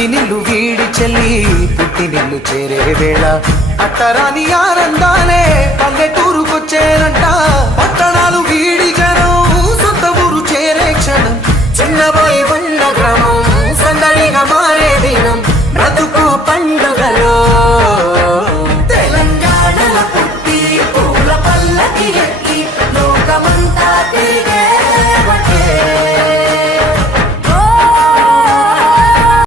మెట్టినిల్లు వీడి చెల్లి పుట్టినిల్లు చేరే వేళ అట్టరాని ఆనందాలే పల్లెటూరుకొచ్చేనంట. పట్టణాలు వీడి జనం సొంత ఊరు చేరే క్షణం చిన్నబోయి ఉన్న గ్రామం సందడిగా మారే దినం బ్రతుకు పండుగలో